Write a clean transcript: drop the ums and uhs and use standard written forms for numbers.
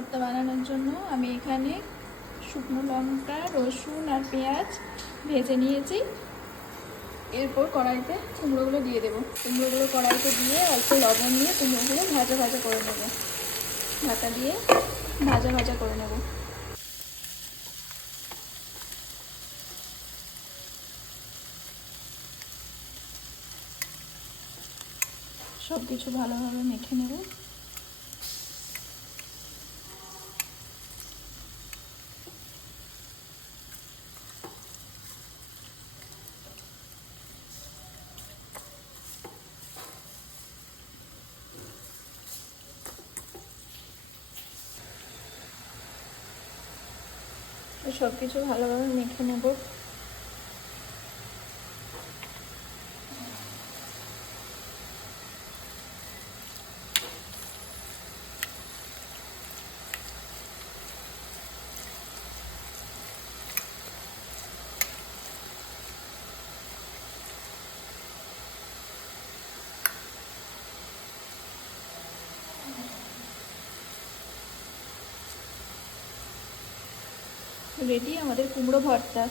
ভর্তা বানানোর জন্য আমি এখানে শুকনো লঙ্কা, রসুন আর পেঁয়াজ ভেজে নিয়েছি। এরপর কড়াইতে কুমড়োগুলো দিয়ে দেবো। কুমড়োগুলো কড়াইতে দিয়ে অল্প লবণ দিয়ে কুমড়োগুলো ভাজা ভাজা করে নেবো। ঢাকা দিয়ে ভাজা ভাজা করে নেব। সব কিছু ভালোভাবে মেখে নেব। সব কিছু ভালোভাবে মেখে নেব। রেডি আমাদের কুমড়ো ভর্তা।